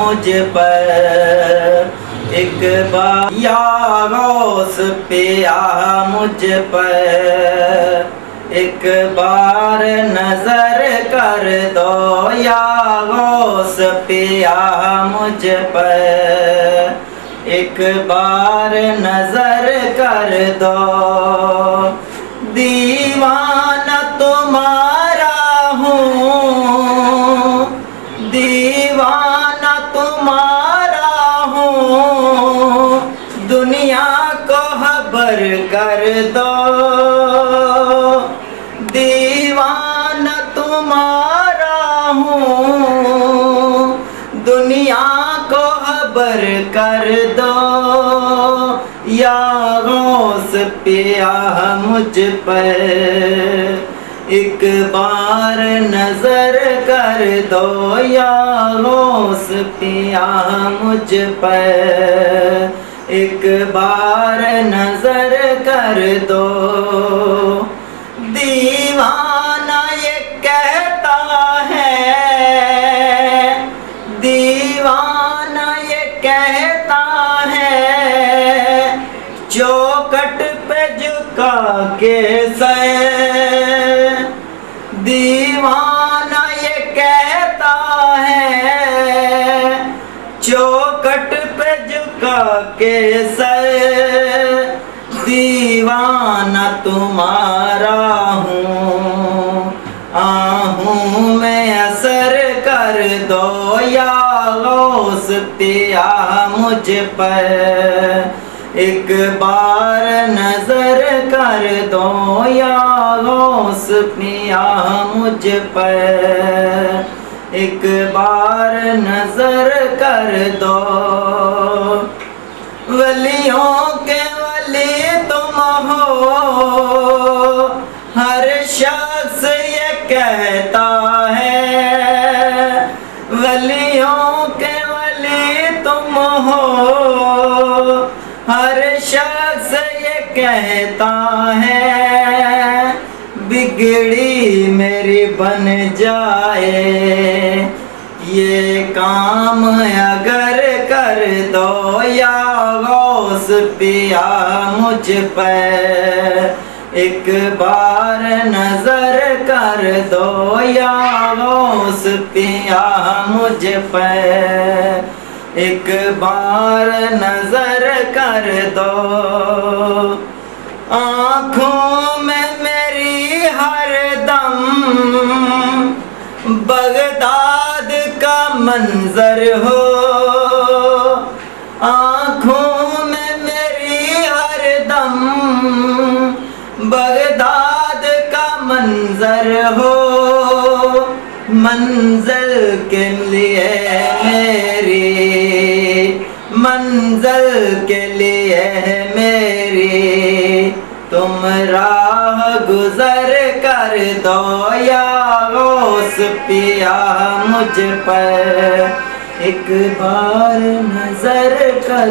मुझ पर एक बार या गौस पे आ मुझ पर एक बार नजर कर दो या गौस पे आ मुझ पर एक बार नजर कर दो। दीवाना तुम्हारा हूँ, दीवाना तुम्हारा हूँ, दुनिया को खबर कर दो। दीवाना तुम्हारा हूँ, दुनिया को खबर कर दो। या गौस पे आ मुझ पर एक बार नजर कर दो। या गौस पे आ मुझ पर एक बार नजर कर दो। दीवाना ये कहता है, दीवाना ये कहता है, चौखट पे झुका के सर। दीवाना ये कहता है, चौखट पे झुका के सर। दीवाना तुम्हारा हूँ, आहूँ मैं असर कर दो। या गौस पे आ मुझ पर एक बार नजर कर दो। या गौस पे आ मुझ पर एक बार नजर कर दो। वलियों के वली तुम हो, हर शख्स ये कहता है। वलियों के वली तुम हो, हर शख्स ये कहता है। बिगड़ी मेरी बन जाए ये काम अगर कर दो। या गौस पे आ मुझ पर एक बार नजर कर दो। या गौस पे आ मुझ पर एक बार नजर कर दो। आँखों में मेरी हरदम बगदाद का मंजर हो। आँखों में मेरी हरदम बगदाद का मंजर हो। मंजिल के लिए मेरी, मंजिल के लिए मेरी तुम राह गुजर कर दो। या गौस पे आ मुझ पर एक बार नजर कर